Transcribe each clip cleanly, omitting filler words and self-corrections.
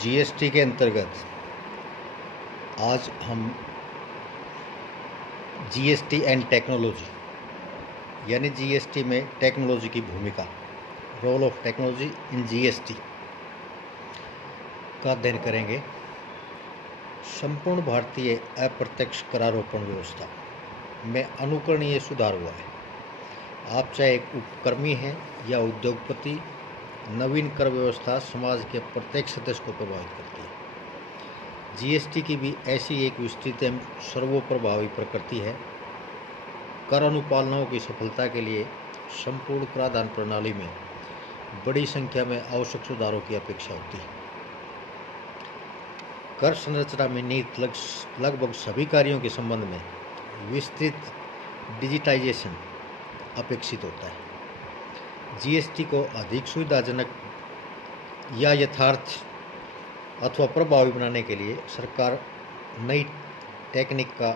GST के अंतर्गत आज हम जीएसटी एंड टेक्नोलॉजी यानी जीएसटी में टेक्नोलॉजी की भूमिका, role of technology in GST का अध्ययन करेंगे। संपूर्ण भारतीय अप्रत्यक्ष करारोपण व्यवस्था में अनुकरणीय सुधार हुआ है। आप चाहे एक उपक्रमी हैं या उद्योगपति, नवीन कर व्यवस्था समाज के प्रत्येक सदस्य को प्रभावित करती है। जीएसटी की भी ऐसी एक विस्तृत एवं सर्वप्रभावी प्रकृति है। कर अनुपालनाओं की सफलता के लिए संपूर्ण कराधान प्रणाली में बड़ी संख्या में आवश्यक सुधारों की अपेक्षा होती है। कर संरचना में निहित लगभग सभी कार्यों के संबंध में विस्तृत डिजिटाइजेशन अपेक्षित होता है। जीएसटी को अधिक सुविधाजनक या यथार्थ अथवा प्रभावी बनाने के लिए सरकार नई टेक्निक का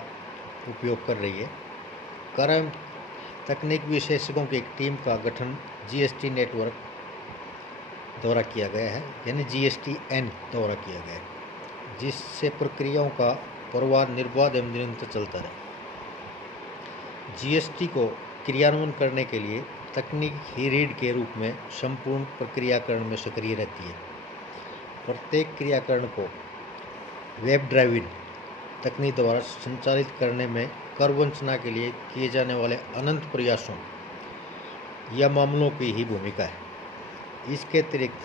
उपयोग कर रही है। कर एवं तकनीक विशेषज्ञों की एक टीम का गठन जीएसटी नेटवर्क द्वारा किया गया है, यानी GSTN द्वारा किया गया है, जिससे प्रक्रियाओं का प्रवाह निर्बाध एवं निरंतर चलता रहे। जीएसटी को क्रियान्वयन करने के लिए तकनीक ही रीढ़ के रूप में संपूर्ण प्रक्रियाकरण में सक्रिय रहती है। प्रत्येक क्रियाकरण को वेब ड्राइविंग तकनीक द्वारा संचालित करने में कर वंचना के लिए किए जाने वाले अनंत प्रयासों या मामलों की ही भूमिका है। इसके अतिरिक्त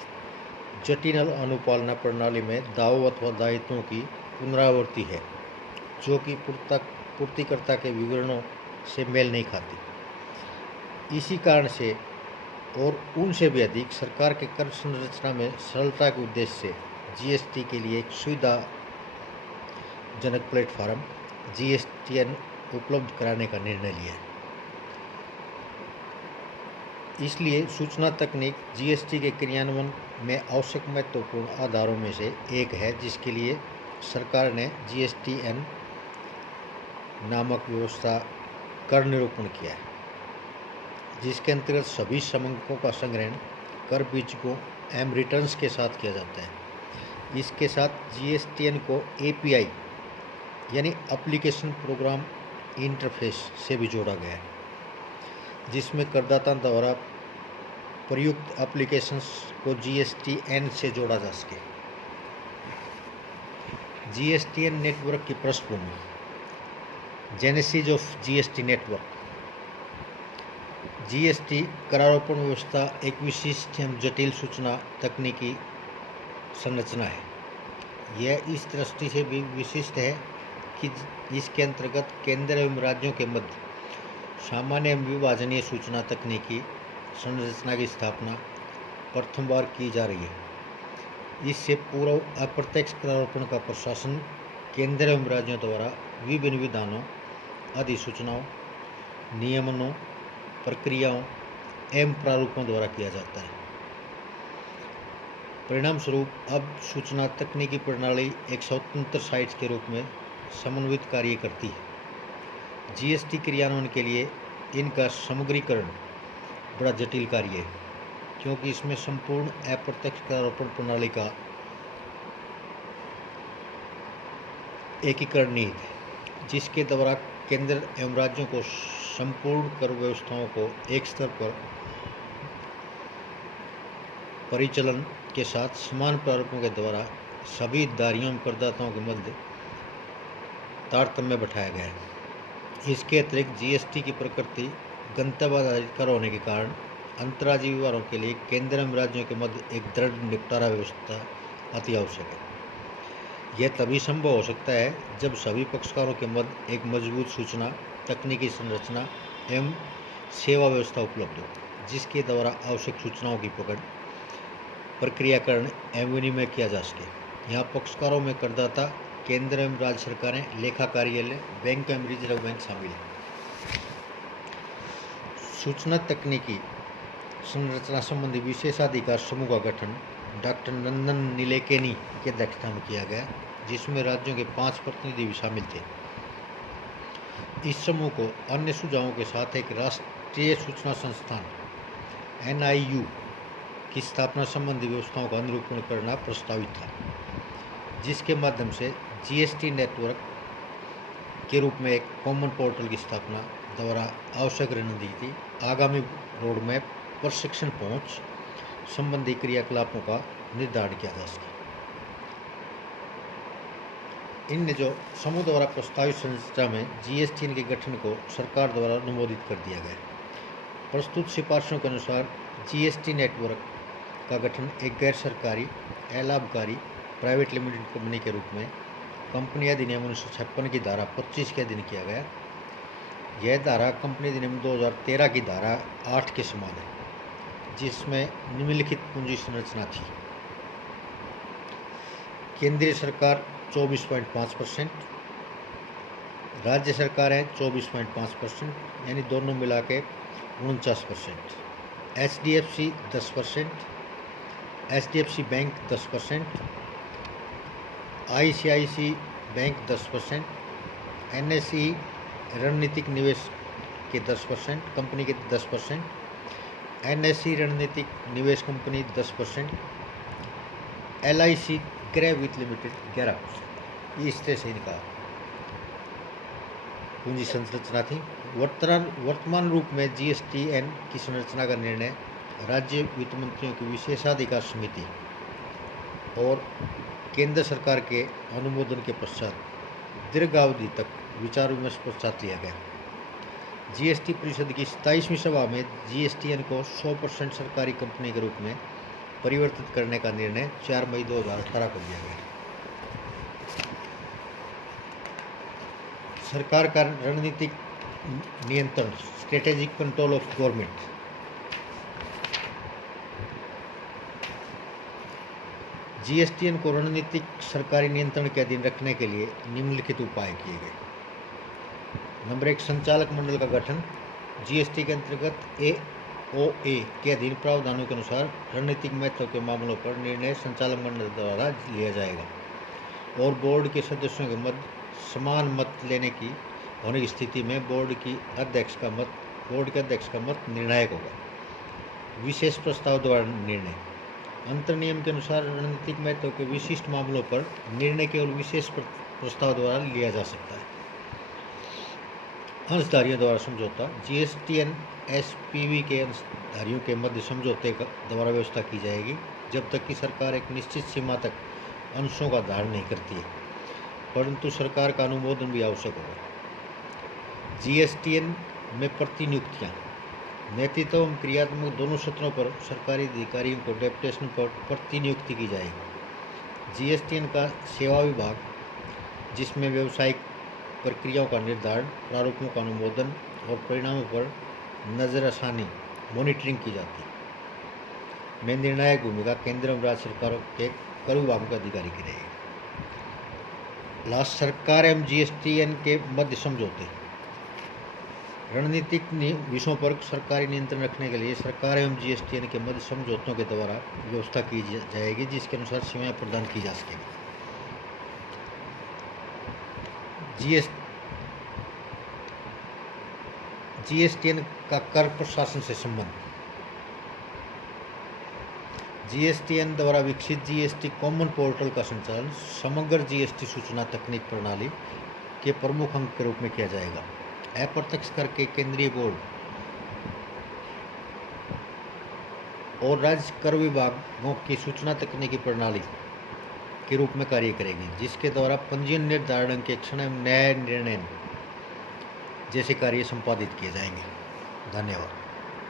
जटिल अनुपालना प्रणाली में दावों अथवा दायित्वों की पुनरावृत्ति है, जो कि पूर्तिकर्ता के विवरणों से मेल नहीं खाती। इसी कारण से और उनसे भी अधिक सरकार के कर संरचना में सरलता के उद्देश्य से जीएसटी के लिए एक सुविधाजनक प्लेटफॉर्म GSTN उपलब्ध कराने का निर्णय लिया है। इसलिए सूचना तकनीक जीएसटी के क्रियान्वयन में आवश्यक महत्वपूर्ण आधारों में से एक है, जिसके लिए सरकार ने GSTN नामक व्यवस्था कर निरूपण किया है, जिसके अंतर्गत सभी समंकों का संग्रहण कर बीजकों एवं रिटर्न्स के साथ किया जाता है। इसके साथ GSTN को API यानी एप्लीकेशन प्रोग्राम इंटरफेस से भी जोड़ा गया है, जिसमें करदाता द्वारा प्रयुक्त एप्लीकेशंस को GSTN से जोड़ा जा सके। GSTN नेटवर्क की पृष्ठभूमि, genesis of GST network. GST करारोपण व्यवस्था एक विशिष्ट एवं जटिल सूचना तकनीकी संरचना है। यह इस दृष्टि से भी विशिष्ट है कि इसके अंतर्गत केंद्र एवं राज्यों के मध्य सामान्य एवं विभाजनीय सूचना तकनीकी संरचना की स्थापना प्रथम बार की जा रही है। इससे पूर्व अप्रत्यक्ष करारोपण का प्रशासन केंद्र एवं राज्यों द्वारा विभिन्न विधानों, अधिसूचनाओं, नियमनों, प्रक्रियाओं एवं प्रारूपों द्वारा किया जाता है। परिणाम स्वरूप अब सूचना तकनीकी प्रणाली एक स्वतंत्र साइट के रूप में समन्वित कार्य करती है। जीएसटी क्रियान्वयन के लिए इनका समग्रीकरण बड़ा जटिल कार्य है, क्योंकि इसमें संपूर्ण अप्रत्यक्ष करारोपण प्रणाली का एकीकरण निहित है, जिसके द्वारा केंद्र एवं राज्यों को संपूर्ण कर व्यवस्थाओं को एक स्तर पर परिचालन के साथ समान प्रारूपों के द्वारा सभी हितधारियों एवं करदाताओं के मध्य तारतम्य बैठाया गया है। इसके अतिरिक्त जीएसटी की प्रकृति गंतव्य आधारित कर होने के कारण अंतर्राज्यीय व्यवहारों के लिए केंद्र एवं राज्यों के मध्य एक दृढ़ निपटारा व्यवस्था अति आवश्यक है। यह तभी संभव हो सकता है जब सभी पक्षकारों के मध्य एक मजबूत सूचना तकनीकी संरचना एवं सेवा व्यवस्था उपलब्ध हो, जिसके द्वारा आवश्यक सूचनाओं की पकड़, प्रक्रियाकरण एवं विनिमय किया जा सके। यहाँ पक्षकारों में करदाता, केंद्र एवं राज्य सरकारें, लेखा कार्यालय, बैंक एवं रिजर्व बैंक शामिल है। सूचना तकनीकी संरचना संबंधी विशेषाधिकार समूह का गठन डॉक्टर नंदन नीलेकेनी की अध्यक्षता में किया गया, जिसमें राज्यों के 5 प्रतिनिधि भी शामिल थे। इस समूह को अन्य सुझावों के साथ एक राष्ट्रीय सूचना संस्थान NIU की स्थापना संबंधी व्यवस्थाओं का अनुरूपण करना प्रस्तावित था। जिसके माध्यम से जीएसटी नेटवर्क के रूप में एक कॉमन पोर्टल की स्थापना द्वारा आवश्यक रणनीति, आगामी रोड मैप, प्रशिक्षण पहुंच संबंधी क्रियाकलापों का निर्धारण किया जा सके। इन जो समूह द्वारा प्रस्तावित संरचना में जीएसटीएन के गठन को सरकार द्वारा अनुमोदित कर दिया गया। प्रस्तुत सिफारिशों के अनुसार जीएसटी नेटवर्क का गठन एक गैर सरकारी अलाभकारी प्राइवेट लिमिटेड कंपनी के रूप में कंपनी अधिनियम 1956 की धारा 25 के अधीन किया गया। यह धारा कंपनी अधिनियम 2013 की धारा 8 के समान है, जिसमें निम्नलिखित पूंजी संरचना थी। केंद्रीय सरकार 24.5%, राज्य सरकारें 24.5%, यानी दोनों मिला के 49%, HDFC 10%, HDFC bank 10%, ICICI bank 10%, NSE रणनीतिक निवेश के 10%, कंपनी के 10%, NSE रणनीतिक निवेश कंपनी 10%, LIC क्रय वित्त लिमिटेड 11%। इस तरह से इनका पूंजी संरचना थी। वर्तमान रूप में जीएसटीएन की संरचना का निर्णय राज्य वित्त मंत्रियों की विशेषाधिकार समिति और केंद्र सरकार के अनुमोदन के पश्चात दीर्घावधि तक विचार विमर्श पश्चात लिया गया। जीएसटी परिषद की 27वीं सभा में जीएसटीएन को 100% सरकारी कंपनी के रूप में परिवर्तित करने का निर्णय 4 मई 2018 को लिया गया। सरकार का रणनीतिक नियंत्रण, strategic control of government. GSTN को रणनीतिक सरकारी नियंत्रण के अधीन रखने के लिए निम्नलिखित उपाय किए गए। नंबर 1, संचालक मंडल का गठन। जीएसटी के अंतर्गत AOA के अधीन प्रावधानों के अनुसार रणनीतिक महत्व के मामलों पर निर्णय संचालक मंडल द्वारा लिया जाएगा और बोर्ड के सदस्यों के मध्य समान मत लेने की होने की स्थिति में बोर्ड के अध्यक्ष का मत निर्णायक होगा। विशेष प्रस्ताव द्वारा निर्णय। अंतर्नियम के अनुसार रणनीतिक महत्व के विशिष्ट मामलों पर निर्णय केवल विशेष प्रस्ताव द्वारा लिया जा सकता है। अंशधारियों द्वारा समझौता। जीएसटीएन SPV के अंशधारियों के मध्य समझौते द्वारा व्यवस्था की जाएगी जब तक कि सरकार एक निश्चित सीमा तक अंशों का धारण नहीं करती है, परंतु सरकार का अनुमोदन भी आवश्यक होगा। जीएसटीएन में प्रतिनियुक्तियाँ। नेतृत्व एवं क्रियात्मक दोनों सत्रों पर सरकारी अधिकारियों को डेपुटेशन पर प्रतिनियुक्ति की जाएगी। जीएसटीएन का सेवा विभाग, जिसमें व्यावसायिक प्रक्रियाओं का निर्धारण, प्रारूपों का अनुमोदन और परिणामों पर नज़रसानी मॉनिटरिंग की जाती है, में निर्णायक भूमिका केंद्र एवं राज्य सरकारों के कर विभागों के अधिकारी की रहेगी। लास्ट, सरकार एवं जीएसटीएन के मध्य समझौते। रणनीतिक विषयों पर सरकारी नियंत्रण रखने के लिए सरकार एवं जीएसटीएन के मध्य समझौतों के द्वारा व्यवस्था की जाएगी जिसके अनुसार सेवाएं प्रदान की जा सकेगी। जीएसटीएन का कर प्रशासन से संबंध। जीएसटीएन द्वारा विकसित जीएसटी कॉमन पोर्टल का संचालन समग्र जीएसटी सूचना तकनीक प्रणाली के प्रमुख अंग के रूप में किया जाएगा। अप्रत्यक्ष कर के केंद्रीय बोर्ड और राज्य कर विभागों की सूचना तकनीकी प्रणाली के रूप में कार्य करेगी, जिसके द्वारा पंजीयन निर्धारण अंकेक्षण एवं न्याय निर्णय जैसे कार्य संपादित किए जाएंगे। धन्यवाद।